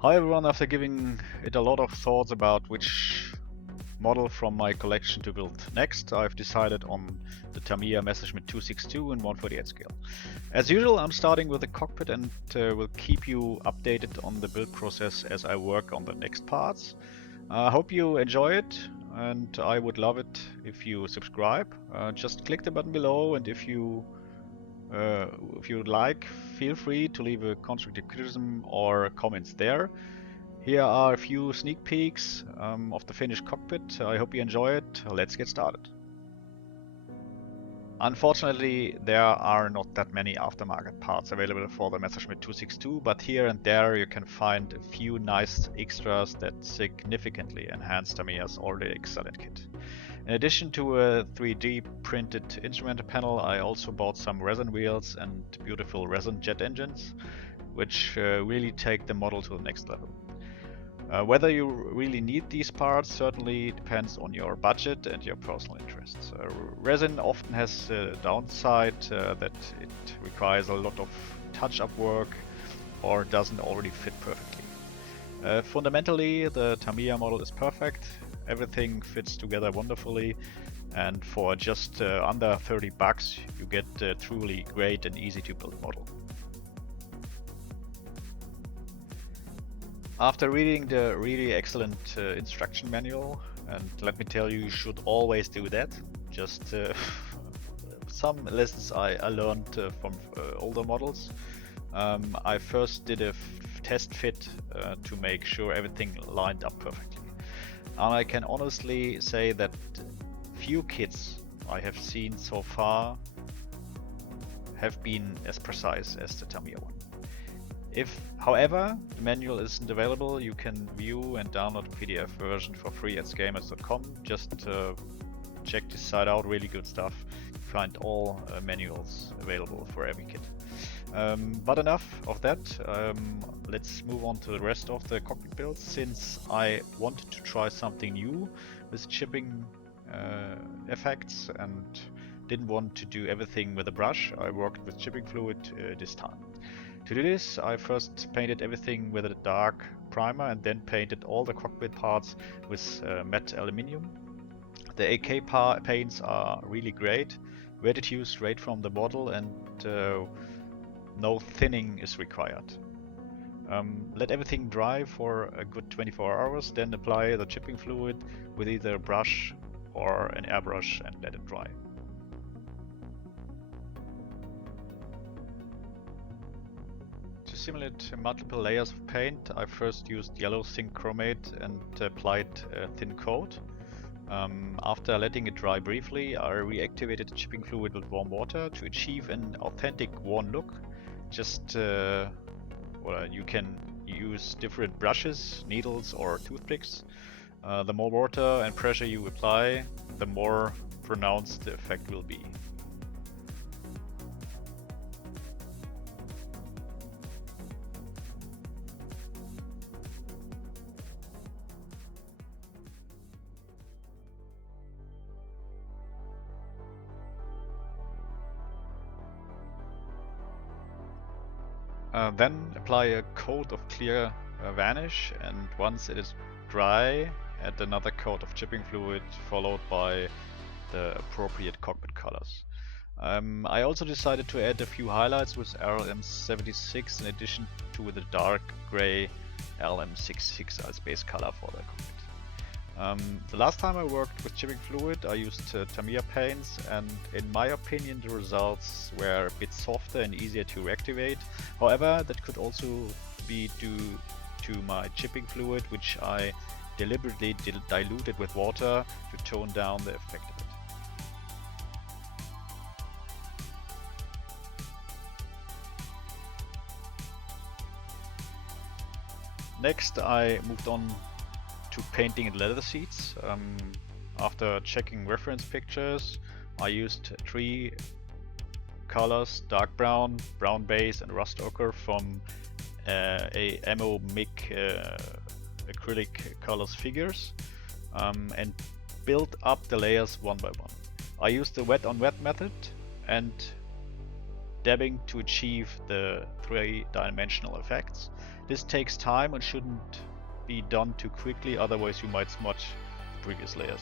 Hi everyone, after giving it a lot of thoughts about which model from my collection to build next, I've decided on the Tamiya Messerschmitt 262 in 1/48 scale. As usual, I'm starting with the cockpit and will keep you updated on the build process as I work on the next parts. I hope you enjoy it, and I would love it if you subscribe. Just click the button below, and if you would like, feel free to leave a constructive criticism or comments there. Here are a few sneak peeks of the finished cockpit. I hope you enjoy it. Let's get started. Unfortunately, there are not that many aftermarket parts available for the Messerschmitt 262, but here and there you can find a few nice extras that significantly enhance Tamiya's already excellent kit. In addition to a 3D printed instrument panel, I also bought some resin wheels and beautiful resin jet engines, which really take the model to the next level. Whether you really need these parts certainly depends on your budget and your personal interests. Resin often has a downside that it requires a lot of touch-up work or doesn't already fit perfectly. Fundamentally, the Tamiya model is perfect. Everything fits together wonderfully, and for just under 30 bucks you get a truly great and easy to build model. After reading the really excellent instruction manual, and let me tell you, you should always do that, just some lessons I learned from older models. I first did a test fit to make sure everything lined up perfectly. And I can honestly say that few kits I have seen so far have been as precise as the Tamiya one. If, however, the manual isn't available, you can view and download a PDF version for free at SCHWALBE.com. Just check this site out, really good stuff. You find all manuals available for every kit. But enough of that, let's move on to the rest of the cockpit builds. Since I wanted to try something new with chipping effects and didn't want to do everything with a brush, I worked with chipping fluid this time. To do this, I first painted everything with a dark primer and then painted all the cockpit parts with matte aluminium. The AK paints are really great, ready to use straight from the bottle, and no thinning is required. Let everything dry for a good 24 hours, then apply the chipping fluid with either a brush or an airbrush and let it dry. To simulate multiple layers of paint, I first used yellow zinc chromate and applied a thin coat. After letting it dry briefly, I reactivated the chipping fluid with warm water to achieve an authentic worn look. You can use different brushes, needles or toothpicks. The more water and pressure you apply, the more pronounced the effect will be. Then apply a coat of clear varnish, and once it is dry, add another coat of chipping fluid followed by the appropriate cockpit colors. I also decided to add a few highlights with RLM76 in addition to the dark gray LM66 as base color for the cockpit. The last time I worked with chipping fluid, I used Tamiya paints, and in my opinion the results were a bit softer and easier to reactivate. However, that could also be due to my chipping fluid, which I deliberately diluted with water to tone down the effect of it. Next, I moved on to painting leather seats. After checking reference pictures, I used 3 colors: dark brown, brown base and rust ochre from a Ammo MIG acrylic colors figures, and built up the layers one by one. I used the wet on wet method and dabbing to achieve the three-dimensional effects. This takes time and shouldn't be done too quickly, otherwise you might smudge the previous layers.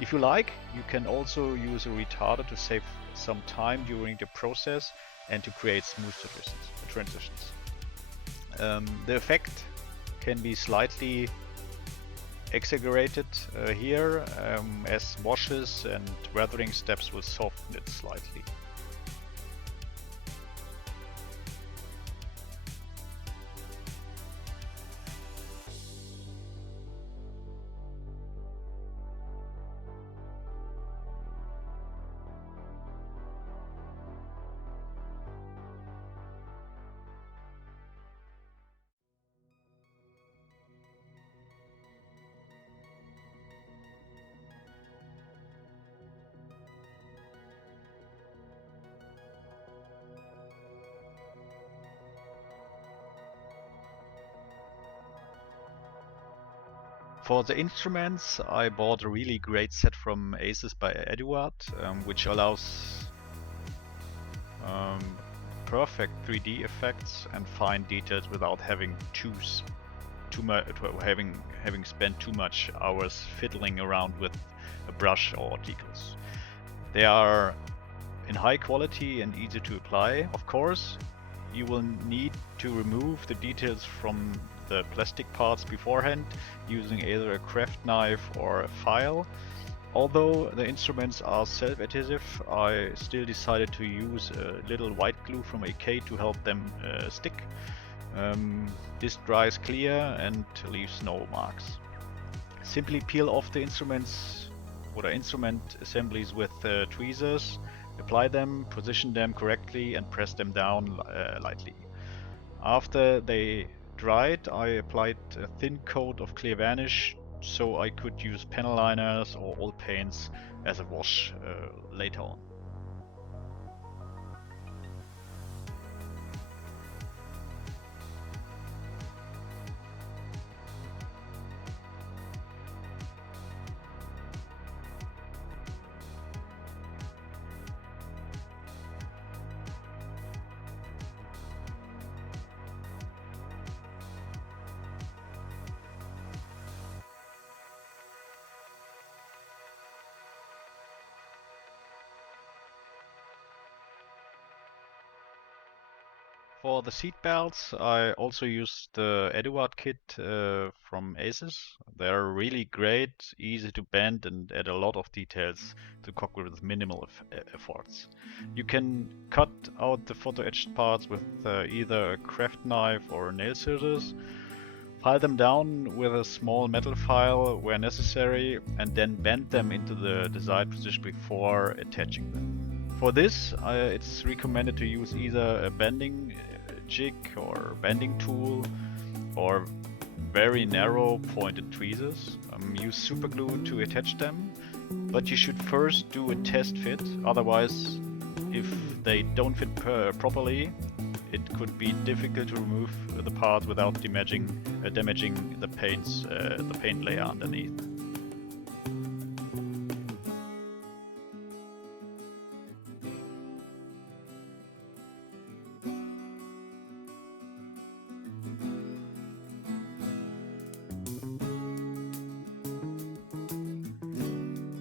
If you like, you can also use a retarder to save some time during the process and to create smooth transitions. The effect can be slightly exaggerated here, as washes and weathering steps will soften it slightly. For the instruments, I bought a really great set from Aces by Eduard, which allows perfect 3D effects and fine details without having having spent too much hours fiddling around with a brush or decals. They are in high quality and easy to apply. Of course, you will need to remove the details from the plastic parts beforehand using either a craft knife or a file. Although the instruments are self-adhesive, I still decided to use a little white glue from AK to help them stick. This dries clear and leaves no marks. Simply peel off the instruments or the instrument assemblies with tweezers, apply them, position them correctly and press them down lightly. After they dried, I applied a thin coat of clear varnish so I could use panel liners or old paints as a wash later on. For the seat belts, I also used the Eduard kit from Aces. They're really great, easy to bend and add a lot of details to cockpit with minimal efforts. You can cut out the photo etched parts with either a craft knife or nail scissors, file them down with a small metal file where necessary, and then bend them into the desired position before attaching them. For this, it's recommended to use either a bending jig or bending tool or very narrow pointed tweezers. Use super glue to attach them, but you should first do a test fit, otherwise if they don't fit properly, it could be difficult to remove the part without damaging the paint layer underneath.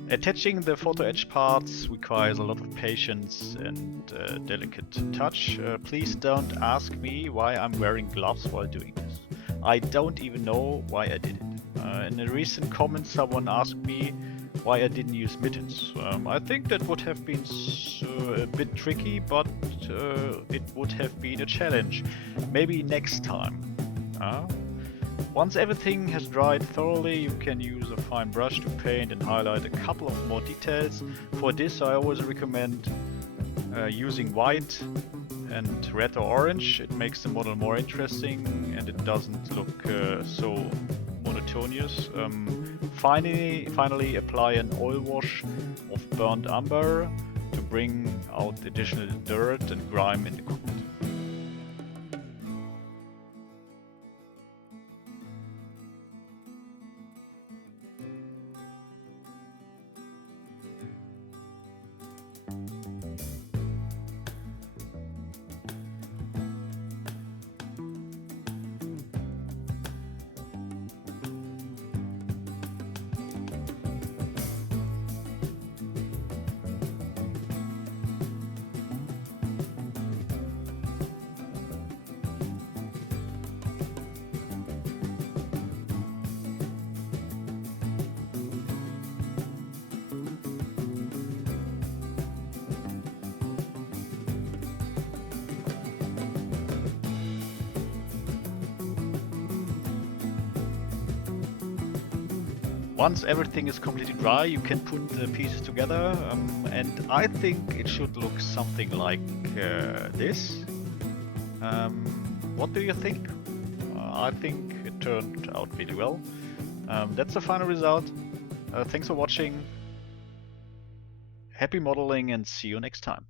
Attaching the photo etch parts requires a lot of patience and delicate touch. Please don't ask me why I'm wearing gloves while doing this. I don't even know why I did it. In a recent comment someone asked me why I didn't use mittens. I think that would have been a bit tricky, but it would have been a challenge. Maybe next time. Once everything has dried thoroughly, you can use a fine brush to paint and highlight a couple of more details. For this, I always recommend using white and red or orange. It makes the model more interesting and it doesn't look so monotonous. Finally, apply an oil wash of burnt umber to bring out additional dirt and grime in the cockpit. Once everything is completely dry, you can put the pieces together, and I think it should look something like this. What do you think? I think it turned out really well. That's the final result. Thanks for watching. Happy modeling and see you next time.